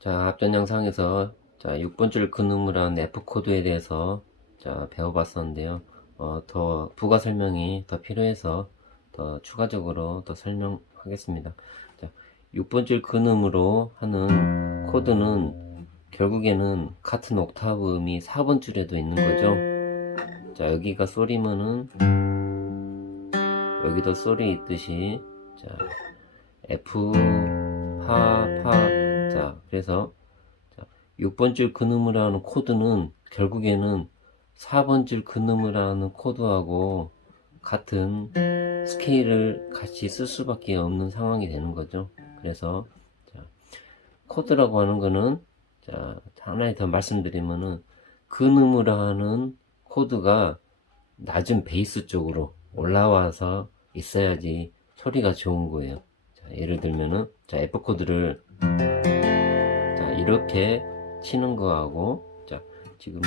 자, 앞전 영상에서 6번 줄 근음을 F 코드에 대해서 배워봤었는데요. 더 부가 설명이 더 필요해서 더 추가적으로 더 설명하겠습니다. 자, 6번 줄 근음으로 하는 코드는 결국에는 같은 옥타브 음이 4번 줄에도 있는 거죠. 자, 여기가 솔이면은 여기도 솔이 있듯이 F 파 그래서 6번 줄 근음을 하는 코드는 결국에는 4번 줄 근음을 하는 코드하고 같은 스케일을 같이 쓸 수밖에 없는 상황이 되는 거죠. 그래서 코드라고 하는 거는 하나 더 말씀드리면은 근음을 하는 코드가 낮은 베이스 쪽으로 올라와서 있어야지 소리가 좋은 거예요. 예를 들면은 F 코드를 이렇게 치는 거하고 지금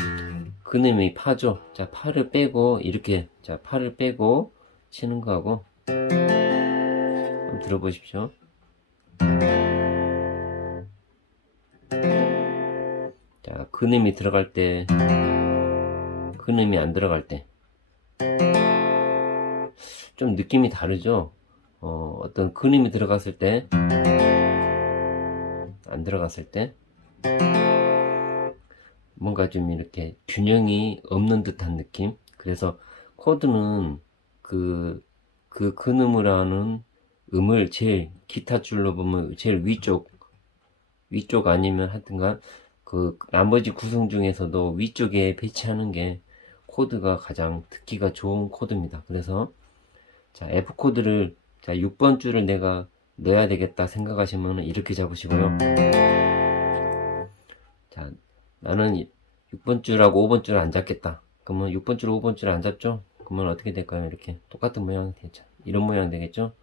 근음이 파죠. 파를 빼고 이렇게 파를 빼고 치는 거하고 한번 들어보십시오. 근음이 들어갈 때, 근음이 안 들어갈 때 좀 느낌이 다르죠. 어떤 근음이 들어갔을 때, 안 들어갔을 때 뭔가 좀 이렇게 균형이 없는 듯한 느낌. 그래서 코드는 그 근음을 하는 음을 제일 기타 줄로 보면 제일 위쪽 아니면 하여튼간 그 나머지 구성 중에서도 위쪽에 배치하는 게 코드가 가장 듣기가 좋은 코드입니다. 그래서 F 코드를 6번 줄을 내가 넣어야 되겠다 생각하시면 이렇게 잡으시고요. 나는 6번 줄하고 5번 줄을 안 잡겠다. 그러면 6번 줄, 5번 줄을 안 잡죠? 그러면 어떻게 될까요? 이렇게 똑같은 모양이 되죠. 이런 모양 되겠죠?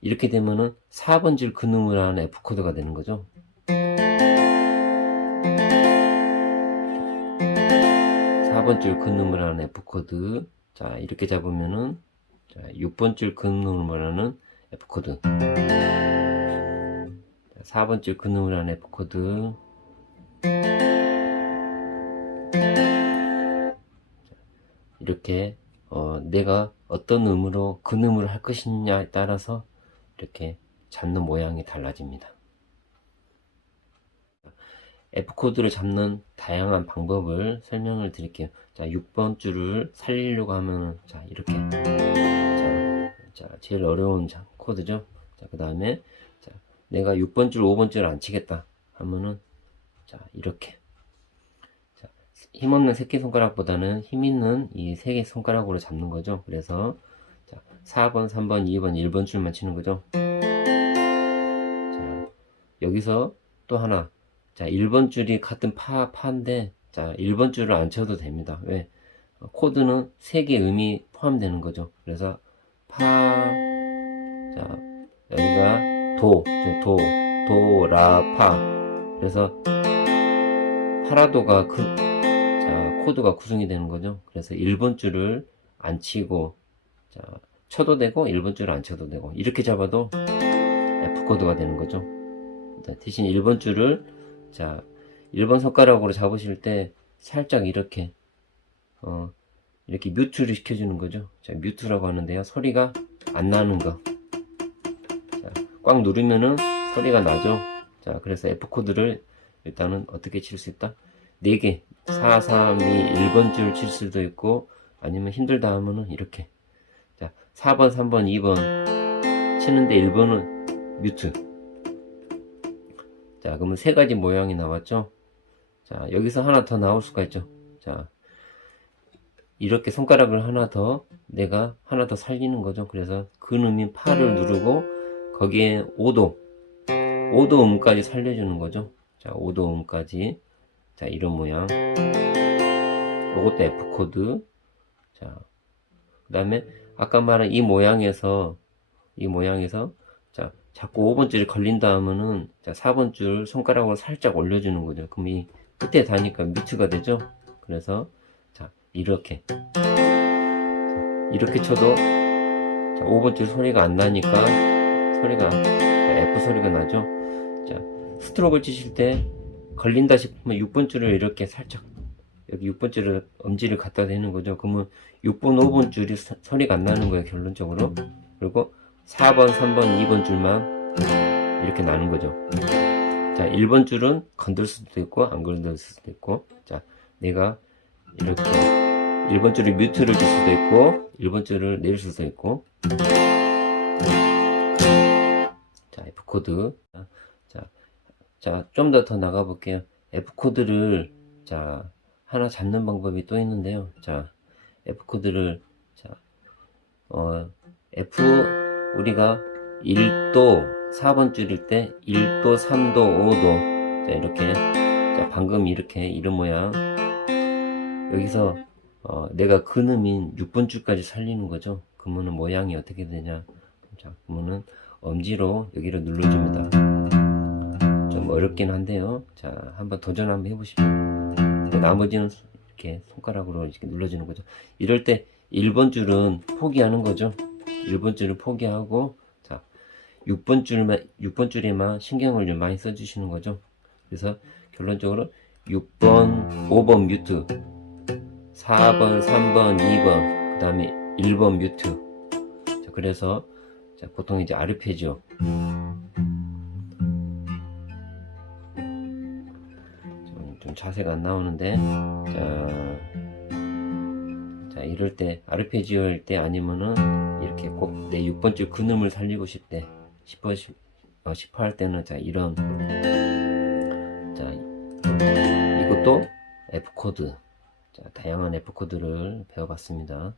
이렇게 되면은 4번 줄 근음을 하는 F 코드가 되는 거죠. 4번 줄 근음을 하는 F 코드. 이렇게 잡으면은 6번 줄 근음을 하는 F 코드. 4번 줄 근음을 하는 F 코드. 이렇게 내가 어떤 음으로 근음을 할 것이냐에 따라서 이렇게 잡는 모양이 달라집니다. F 코드를 잡는 다양한 방법을 설명을 드릴게요. 6번 줄을 살리려고 하면 이렇게 제일 어려운 코드죠. 그 다음에 내가 6번 줄, 5번 줄을 안 치겠다 하면은 이렇게 힘없는 새끼손가락보다는 힘있는 이 세 개 손가락으로 잡는 거죠. 그래서 4번, 3번, 2번, 1번 줄만 치는 거죠. 여기서 또 하나 1번 줄이 같은 파인데 1번 줄을 안 쳐도 됩니다. 왜? 코드는 3개 음이 포함되는 거죠. 그래서 파, 여기가 도, 라, 파. 그래서 파라도가 코드가 구성이 되는 거죠. 그래서 1번 줄을 안 치고 쳐도 되고 1번 줄을 안 쳐도 되고 이렇게 잡아도 F 코드가 되는 거죠. 대신 1번 줄을 1번 손가락으로 잡으실 때 살짝 이렇게 이렇게 뮤트를 시켜주는 거죠. 뮤트라고 하는데요. 소리가 안 나는 거. 꽉 누르면은 소리가 나죠. 그래서 F 코드를 일단은 어떻게 칠 수 있다? 4개 4, 3, 2, 1번 줄 칠 수도 있고 아니면 힘들다 하면은 이렇게 4번, 3번, 2번 치는데 1번은 뮤트. 그러면 3가지 모양이 나왔죠. 여기서 하나 더 나올 수가 있죠. 이렇게 손가락을 내가 하나 더 살리는 거죠. 그래서 근음인 파를 누르고 거기에 5도 음까지 살려주는 거죠. 5도 음까지. 이런 모양. 요것도 F 코드. 그 다음에 아까 말한 이 모양에서 자꾸 5번 줄이 걸린다 하면은 4번 줄 손가락으로 살짝 올려주는 거죠. 그럼 이 끝에 닿으니까 뮤트가 되죠. 그래서 이렇게 쳐도 5번 줄 소리가 안 나니까 F 소리가 나죠. 스트로크를 치실 때 걸린다 싶으면 6번 줄을 이렇게 살짝 여기 6번 줄을 엄지를 갖다 대는 거죠. 그러면 6번, 5번 줄이 소리가 안 나는 거예요, 결론적으로. 그리고 4번, 3번, 2번 줄만 이렇게 나는 거죠. 자, 1번 줄은 건들 수도 있고 안 건들 수도 있고, 자, 내가 이렇게 1번 줄을 뮤트를 줄 수도 있고 1번 줄을 내릴 수도 있고. 자, F코드. 자, 좀 더 나가 볼게요. F코드를 자 하나 잡는 방법이 또 있는데요. 자, F코드를 자 F 우리가 1도 4번 줄일 때 1도, 3도, 5도 자, 이렇게 자, 방금 이렇게 이런 모양. 여기서 내가 근음인 6번 줄까지 살리는 거죠. 그러면 모양이 어떻게 되냐. 자, 그러면은 엄지로 여기를 눌러줍니다. 좀 어렵긴 한데요. 자, 한번 도전 한번 해보십시오. 나머지는 이렇게 손가락으로 이렇게 눌러주는 거죠. 이럴 때 1번 줄은 포기하는 거죠. 1번 줄을 포기하고, 자, 6번 줄에만 신경을 좀 많이 써주시는 거죠. 그래서 결론적으로 6번, 5번 뮤트, 4번, 3번, 2번, 그 다음에 1번 뮤트. 자, 그래서 자, 보통 이제 아르페지오. 좀 자세가 안 나오는데, 자, 이럴 때 아르페지오일 때 아니면은 이렇게 꼭 내 6번 줄 근음을 살리고 싶대. 10호 할 때는 자, 이런 자, 이것도 F코드. 자, 다양한 F코드를 배워봤습니다.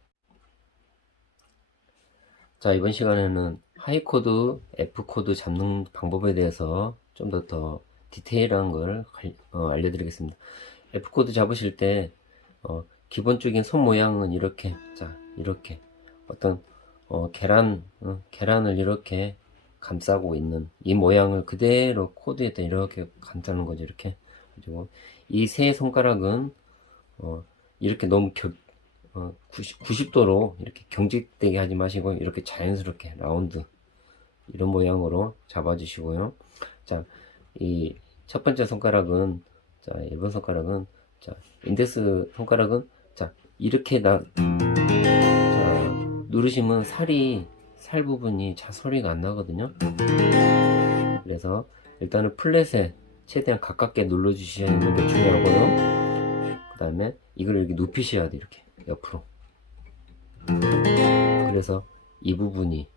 자, 이번 시간에는 하이코드, F코드 잡는 방법에 대해서 좀 더 디테일한 걸 알려드리겠습니다. F코드 잡으실 때 기본적인 손 모양은 이렇게, 자, 이렇게 어떤 계란을 이렇게 감싸고 있는 이 모양을 그대로 코드에다 이렇게 감싸는 거죠. 이렇게. 그리고 이 세 손가락은 이렇게 너무 90도로 이렇게 경직되게 하지 마시고 이렇게 자연스럽게 라운드 이런 모양으로 잡아주시고요. 자, 이 첫 번째 손가락은 자, 1번 손가락은 자, 인덱스 손가락은 자, 이렇게 자, 누르시면 살 부분이 잘 소리가 안 나거든요. 그래서 일단은 플랫에 최대한 가깝게 눌러 주시는 게 중요하고요. 그 다음에 이걸 이렇게 눕히셔야 돼. 이렇게 옆으로. 그래서 이 부분이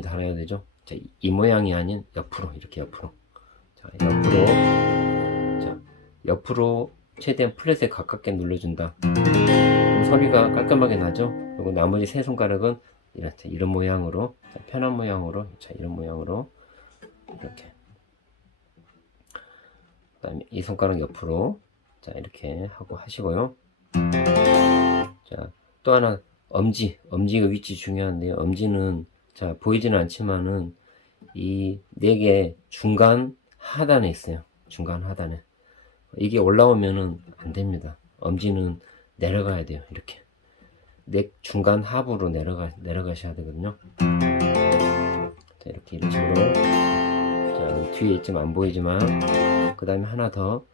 달아야 되죠. 자, 이 모양이 아닌 옆으로, 이렇게 옆으로. 자, 옆으로 최대한 플랫에 가깝게 눌러준다. 그럼 소리가 깔끔하게 나죠. 그리고 나머지 세 손가락은 이런 모양으로, 자, 편한 모양으로, 자, 이런 모양으로 이렇게. 그 다음에 이 손가락 옆으로, 자, 이렇게 하고 하시고요. 자, 또 하나 엄지가 위치 중요한데요. 엄지는 자, 보이지는 않지만은 이 네 개 중간 하단에 있어요. 중간 하단에. 이게 올라오면은 안 됩니다. 엄지는 내려가야 돼요. 이렇게. 넥 중간 하부로 내려가셔야 되거든요. 자, 이렇게 이런 식으로. 자, 뒤에 있지만 안 보이지만. 그 다음에 하나 더.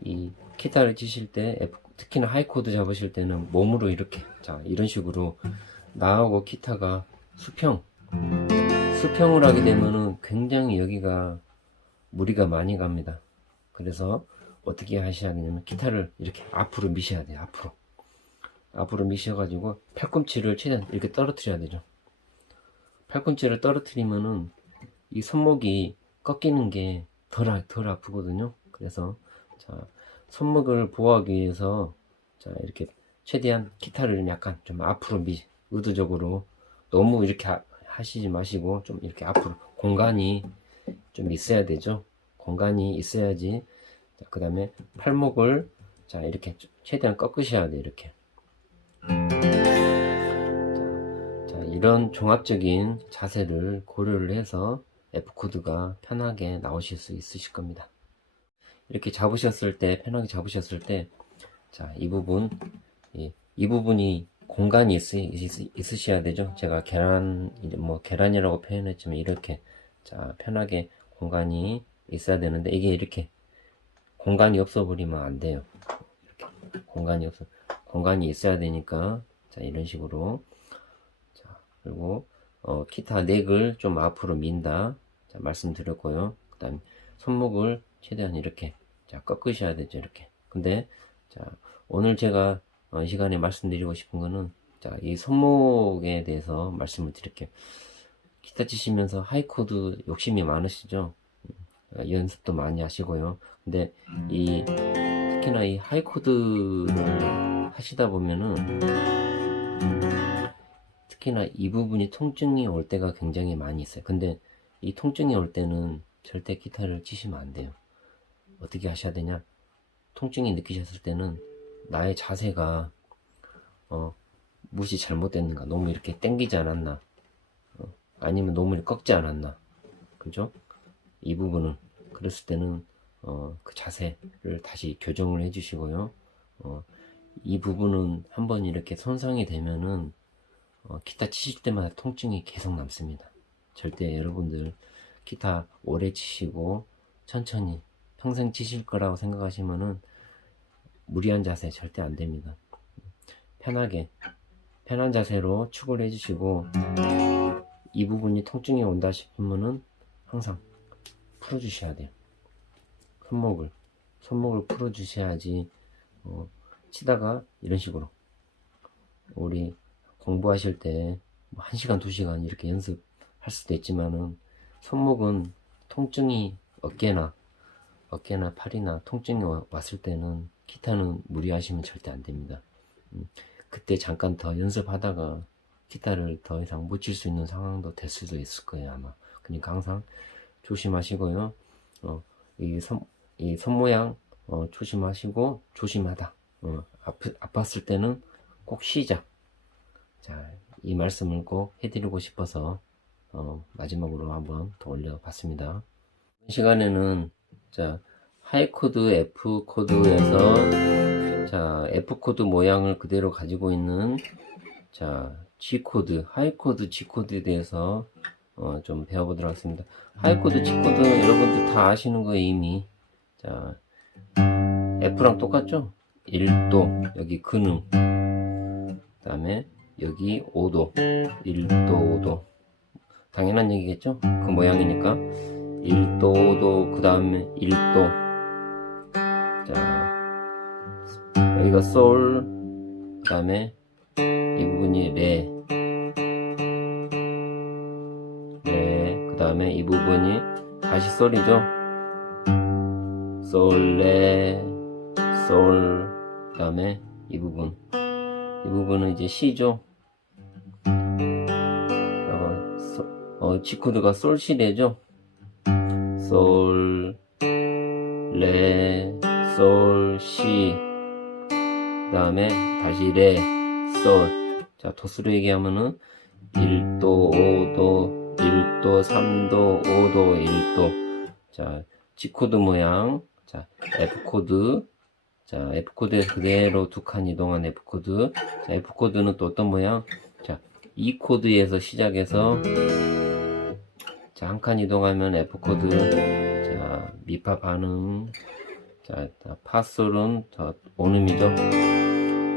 이 기타를 치실 때 특히나 하이코드 잡으실 때는 몸으로 이렇게 자, 이런 식으로 나하고 기타가 수평을 하게 되면은 굉장히 여기가 무리가 많이 갑니다. 그래서 어떻게 하셔야 되냐면 기타를 이렇게 앞으로 미셔야 돼요. 앞으로 미셔가지고 팔꿈치를 최대한 이렇게 떨어뜨려야 되죠. 팔꿈치를 떨어뜨리면은 이 손목이 꺾이는 게 덜 아프거든요. 그래서 자, 손목을 보호하기 위해서 자, 이렇게 최대한 기타를 약간 좀 앞으로 의도적으로 너무 이렇게 하시지 마시고 좀 이렇게 앞으로 공간이 좀 있어야 되죠. 공간이 있어야지. 그 다음에 팔목을 자, 이렇게 최대한 꺾으셔야 돼요. 이렇게. 자, 이런 종합적인 자세를 고려를 해서 F코드가 편하게 나오실 수 있으실 겁니다. 이렇게 잡으셨을 때, 편하게 잡으셨을 때, 자, 이 부분이 공간이 있으셔야 되죠. 제가 계란이라고 표현했지만, 이렇게, 자, 편하게 공간이 있어야 되는데 이게 이렇게 공간이 없어 버리면 안 돼요. 이렇게 공간이 있어야 되니까 자 이런 식으로 자 그리고 기타 넥을 좀 앞으로 민다 자 말씀드렸고요. 그 다음에 손목을 최대한 이렇게 자 꺾으셔야 되죠. 이렇게 근데 자 오늘 제가 이 시간에 말씀드리고 싶은 거는 자 이 손목에 대해서 말씀을 드릴게요. 기타 치시면서 하이 코드 욕심이 많으시죠? 연습도 많이 하시고요. 근데 특히나 이 하이 코드를 하시다 보면은 특히나 이 부분이 통증이 올 때가 굉장히 많이 있어요. 근데 이 통증이 올 때는 절대 기타를 치시면 안 돼요. 어떻게 하셔야 되냐? 통증이 느끼셨을 때는 나의 자세가 무엇이 잘못됐는가? 너무 이렇게 당기지 않았나? 아니면 너무 꺾지 않았나? 그죠? 이 부분은 그랬을 때는 그 자세를 다시 교정을 해주시고요. 이 부분은 한번 이렇게 손상이 되면은 기타 치실 때마다 통증이 계속 남습니다. 절대 여러분들 기타 오래 치시고 천천히 평생 치실 거라고 생각하시면은 무리한 자세 절대 안 됩니다. 편한 자세로 축을 해주시고 이 부분이 통증이 온다 싶으면은 항상 풀어주셔야 돼요. 손목을 풀어주셔야지 치다가 이런 식으로 우리 공부하실 때 1시간 2시간 이렇게 연습할 수도 있지만은 손목은 통증이 어깨나 팔이나 통증이 왔을 때는 기타는 무리하시면 절대 안 됩니다. 그때 잠깐 더 연습하다가 기타를 더 이상 못 칠 수 있는 상황도 될 수도 있을 거예요 아마. 그러니까 항상 조심하시고요. 이 손 모양 조심하시고 조심하다. 아팠을 때는 꼭 쉬자. 자, 이 말씀을 꼭 해드리고 싶어서 마지막으로 한번 더 올려봤습니다. 이 시간에는 자 하이 코드 F 코드에서 자 F 코드 모양을 그대로 가지고 있는 자 G 코드, 하이 코드 G 코드에 대해서 좀 배워보도록 하겠습니다. 하이 코드 G 코드 여러분들 다 아시는 거예요 이미. 자 F랑 똑같죠? 1도 여기 근음, 그 다음에 여기 5도, 1도 5도 당연한 얘기겠죠? 그 모양이니까 1도 5도 그 다음에 1도 자 여기가 솔 그 다음에 이 부분이 레, 그 다음에 이 부분이 다시 솔이죠. 솔, 레, 솔, 그 다음에 이 부분은 이제 C죠. G 코드가 솔, 시, 레죠. 솔, 레, 솔, 시, 그 다음에 다시 레, 솔. 자, 도수로 얘기하면은 1도, 5도, 1도, 3도, 5도, 1도. 자, G 코드 모양. 자, F 코드. 자, F 코드에서 그대로 두 칸 이동한 F 코드. 자, F 코드는 또 어떤 모양? 자, E 코드에서 시작해서 자, 한 칸 이동하면 F 코드. 자, 미파 반음. 자, 파솔은 온음이죠.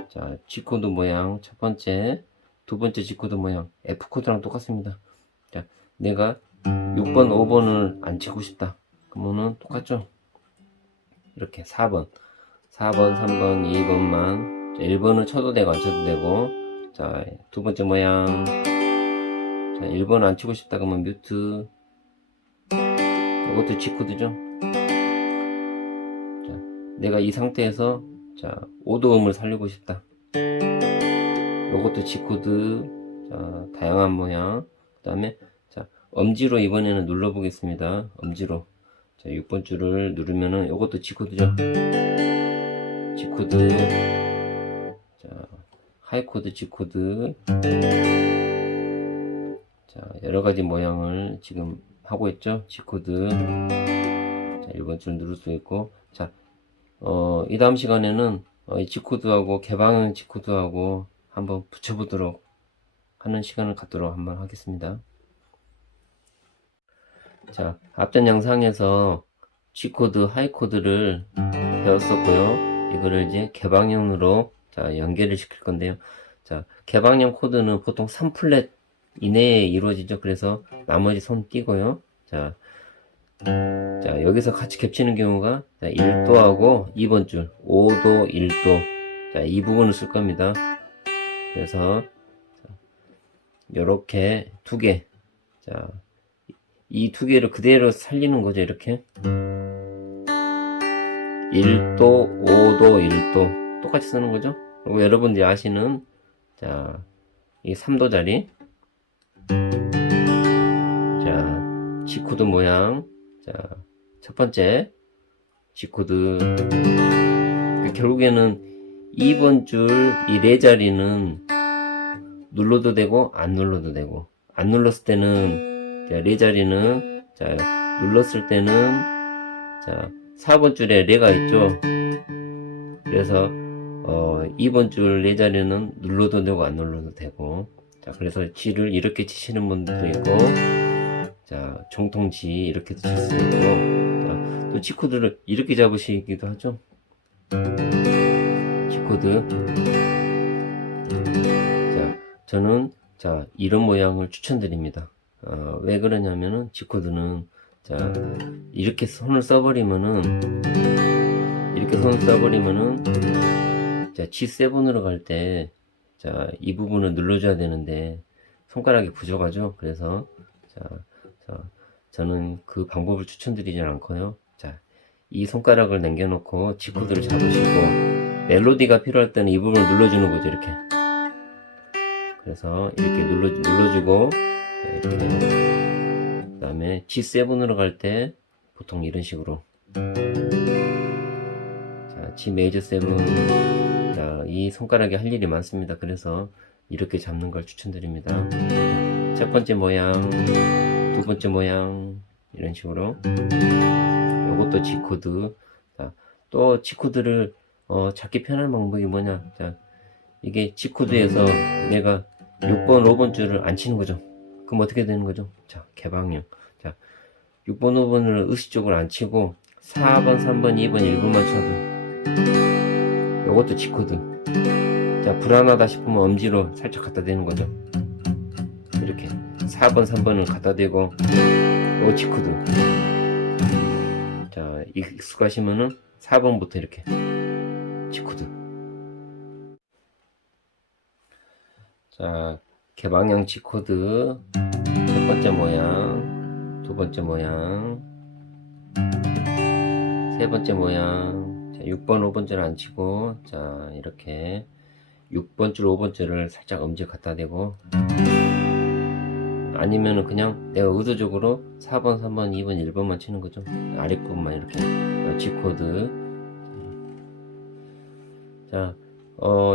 자, G 코드 모양 첫 번째, 두 번째 G 코드 모양 F 코드랑 똑같습니다. 자, 내가 6번, 5번을 안 치고 싶다. 그러면은 똑같죠? 이렇게 4번, 3번, 2번만. 자, 1번은 쳐도 되고 안 쳐도 되고. 자, 두 번째 모양. 자, 1번 안 치고 싶다 그러면 뮤트. 이것도 G 코드죠. 자, 내가 이 상태에서 자, 5도음을 살리고 싶다. 요것도 G 코드. 자, 다양한 모양. 그 다음에 자, 엄지로 이번에는 눌러 보겠습니다. 엄지로. 자, 6번 줄을 누르면은 요것도 G 코드죠. G 코드. 자, 하이 코드 G 코드. 자, 여러 가지 모양을 지금 하고 있죠. G 코드. 자, 1번 줄 누를 수 있고. 자, 이 다음 시간에는 이 G 코드하고 개방형 G 코드하고 한번 붙여보도록 하는 시간을 갖도록 한번 하겠습니다. 자, 앞전 영상에서 G코드, 하이코드를 배웠었고요. 이거를 이제 개방형으로 자, 연결을 시킬 건데요. 자, 개방형 코드는 보통 3플랫 이내에 이루어지죠. 그래서 나머지 손 띄고요. 자, 여기서 같이 겹치는 경우가 1도하고 2번 줄 5도, 1도. 자, 이 부분을 쓸 겁니다. 그래서 요렇게 두 개. 자, 이 두 개를 그대로 살리는 거죠. 이렇게 1도, 5도, 1도 똑같이 쓰는 거죠. 그리고 여러분들이 아시는 자, 이 3도 자리 자, G코드 모양 자, 첫 번째 G코드 결국에는 2번 줄 이 네 자리는 눌러도 되고 안 눌러도 되고 안 눌렀을 때는 자, 네 자리는 자, 눌렀을 때는 자, 4번 줄에 레가 있죠. 그래서 2번 줄 네 자리는 눌러도 되고 안 눌러도 되고 자, 그래서 G를 이렇게 치시는 분들도 있고 자, 정통 G 이렇게 칠 수 있고 자, 또 G코드를 이렇게 잡으시기도 하죠. G코드 자, 저는 자, 이런 모양을 추천드립니다. 왜 그러냐면은 G코드는 자, 이렇게 손을 써버리면은 자, G7으로 갈 때 자, 이 부분을 눌러줘야 되는데 손가락이 부족하죠. 그래서 자, 저는 그 방법을 추천드리지 않고요. 자, 이 손가락을 남겨놓고 G코드를 잡으시고 멜로디가 필요할 때는 이 부분을 눌러주는 거죠. 이렇게. 그래서 이렇게 눌러주고 자, 이렇게 그 다음에 G7으로 갈 때 보통 이런 식으로 자, G 메이저 7 자, 이 손가락이 할 일이 많습니다. 그래서 이렇게 잡는 걸 추천드립니다. 첫 번째 모양, 두 번째 모양 이런 식으로 요것도 G코드 자, 또 G코드를 찾기 편한 방법이 뭐냐 자, 이게 G코드에서 내가 6번, 5번 줄을 안 치는 거죠. 그럼 어떻게 되는 거죠? 자, 개방형. 자, 6번, 5번을 의식적으로 안 치고 4번, 3번, 2번, 1번만 쳐도 요것도 G코드. 자, 불안하다 싶으면 엄지로 살짝 갖다 대는 거죠. 이렇게 4번, 3번을 갖다 대고 요거 G코드. 자, 익숙하시면은 4번부터 이렇게 G코드. 자, 개방형 G코드 첫 번째 모양, 두 번째 모양, 세 번째 모양. 자, 6번, 5번 줄 안 치고 자, 이렇게 6번 줄, 5번 줄을 살짝 엄지 갖다 대고 아니면은 그냥 내가 의도적으로 4번, 3번, 2번, 1번만 치는 거죠. 아랫부분만 이렇게 G코드. 자,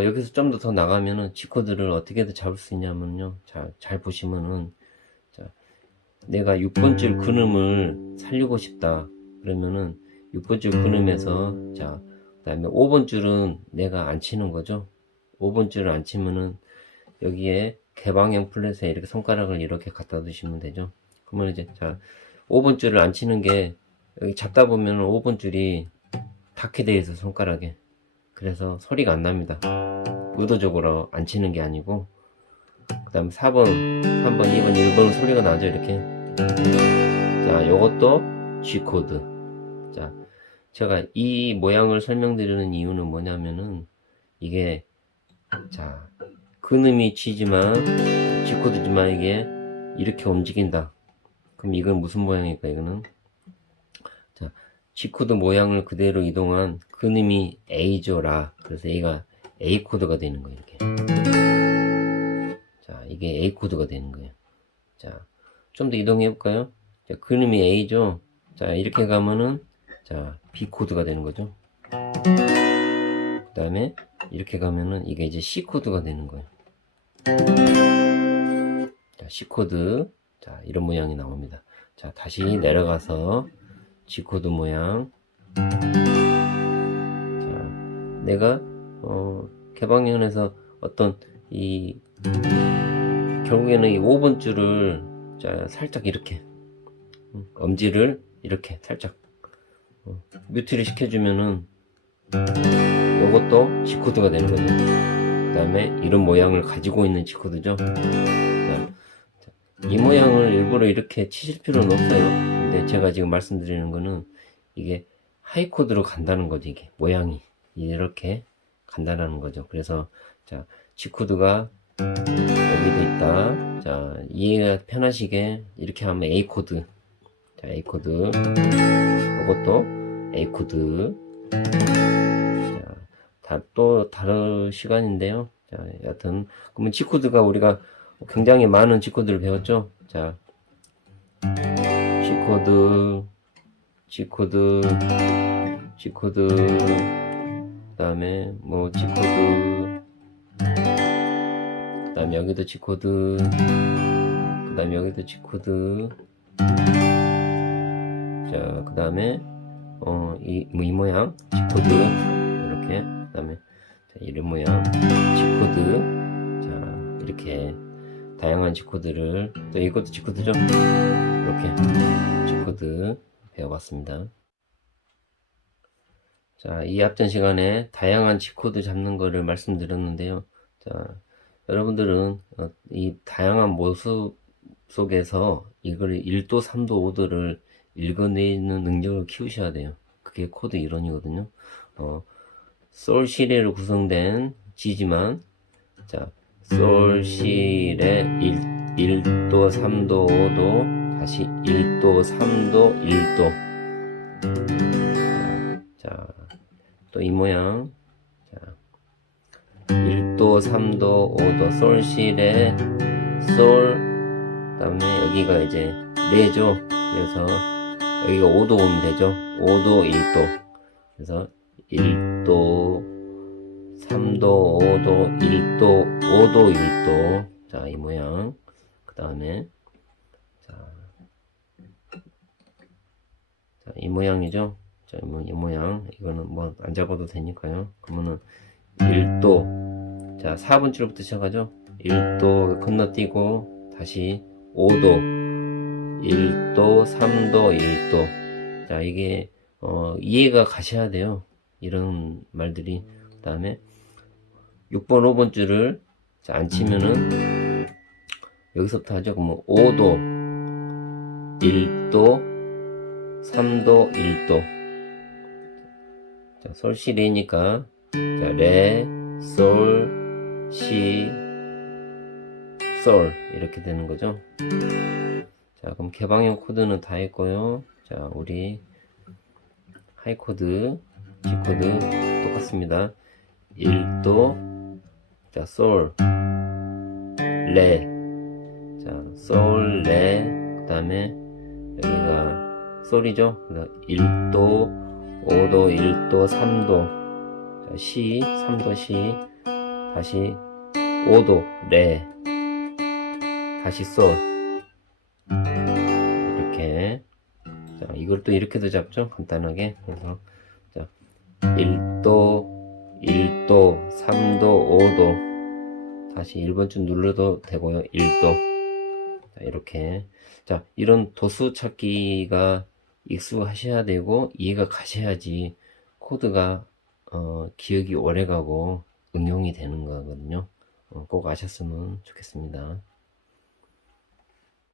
여기서 좀 더 나가면은 G코드를 어떻게 잡을 수 있냐면요. 자, 잘 보시면은, 자, 내가 6번 줄 근음을 살리고 싶다. 그러면은, 6번 줄 근음에서, 자, 그 다음에 5번 줄은 내가 안 치는 거죠. 5번 줄을 안 치면은, 여기에 개방형 플랫에 이렇게 손가락을 이렇게 갖다 두시면 되죠. 그러면 이제, 자, 5번 줄을 안 치는 게, 여기 잡다 보면은 5번 줄이 닿게 돼 있어, 손가락에. 그래서 소리가 안 납니다. 의도적으로 안 치는 게 아니고 그 다음 4번, 3번, 2번, 1번은 소리가 나죠. 이렇게. 자, 요것도 G코드. 자, 제가 이 모양을 설명드리는 이유는 뭐냐면은 이게 자, 근음이 G지만 G코드지만 이게 이렇게 움직인다. 그럼 이건 무슨 모양일까? 이거는 자, G코드 모양을 그대로 이동한 근음이 A죠, 라. 그래서 A가 A 코드가 되는 거예요, 이렇게. 자, 이게 A 코드가 되는 거예요. 자, 좀 더 이동해 볼까요? 자, 근음이 A죠. 자, 이렇게 가면은, 자, B 코드가 되는 거죠. 그 다음에, 이렇게 가면은, 이게 이제 C 코드가 되는 거예요. 자, C 코드. 자, 이런 모양이 나옵니다. 자, 다시 내려가서, G 코드 모양. 내가 개방형에서 어떤 결국에는 이 5번 줄을 자, 살짝 이렇게 엄지를 이렇게 살짝 뮤트를 시켜주면은 요것도 G코드가 되는 거죠. 그 다음에 이런 모양을 가지고 있는 G코드죠. 이 모양을 일부러 이렇게 치실 필요는 없어요. 근데 제가 지금 말씀드리는 거는 이게 하이코드로 간다는 거죠. 이게 모양이 이렇게 간다는 거죠. 그래서 자, G코드가 여기도 있다. 자, 이해가 편하시게 이렇게 하면 A코드. 자, A코드. 이것도 A코드. 자, 또 다른 시간인데요. 자, 여튼 그러면 G코드가 우리가 굉장히 많은 G코드를 배웠죠. 자, G코드, G코드, G코드, 그 다음에 뭐 G코드, 그 다음에 여기도 G코드, 그 다음에 여기도 G코드, 자, 그 다음에 이 모양 G코드 이렇게, 그 다음에 이런 모양 G코드. 자, 이렇게 다양한 G코드를, 또 이것도 G코드죠. 이렇게 G코드 배워봤습니다. 자, 이 앞전 시간에 다양한 G코드 잡는 거를 말씀드렸는데요. 자, 여러분들은 이 다양한 모습 속에서 이걸 1도, 3도, 5도를 읽어내는 능력을 키우셔야 돼요. 그게 코드 이론이거든요. 솔 시레로 구성된 G지만, 자, 솔 시레 1도, 3도, 5도, 다시 1도, 3도, 1도. 자, 또 이 모양. 자, 1도, 3도, 5도, 솔 시레, 솔, 그 다음에 여기가 이제 레죠. 그래서 여기가 5도 오면 되죠. 5도, 1도. 그래서 1도, 3도, 5도, 1도, 5도, 1도. 자, 이 모양. 그 다음에, 자, 이 모양이죠. 자, 이 모양. 이거는 뭐 안 잡아도 되니까요. 그러면은 1도. 자, 4번 줄부터 시작하죠. 1도 건너뛰고, 다시 5도, 1도, 3도, 1도. 자, 이게, 이해가 가셔야 돼요. 이런 말들이. 그 다음에 6번, 5번 줄을 자, 안 치면은 여기서부터 하죠. 그러면 5도, 1도, 3도, 1도. 자, 솔, 시, 레니까 자, 레, 솔, 시, 솔 이렇게 되는 거죠. 자, 그럼 개방형 코드는 다 했고요. 자, 우리 하이 코드, G 코드 똑같습니다. 1도, 자, 솔, 레, 자, 솔, 레, 그 다음에 여기가 솔이죠. 1도, 5도, 1도, 3도, 자, 시, 3도, 시, 다시 5도, 레, 다시 솔. 이렇게. 자, 이걸 또 이렇게도 잡죠. 간단하게. 그래서, 자, 1도, 1도, 3도, 5도. 다시 1번 줄 눌러도 되고요. 1도. 자, 이렇게. 자, 이런 도수 찾기가 익숙하셔야 되고, 이해가 가셔야지 코드가, 기억이 오래 가고, 응용이 되는 거거든요. 꼭 아셨으면 좋겠습니다.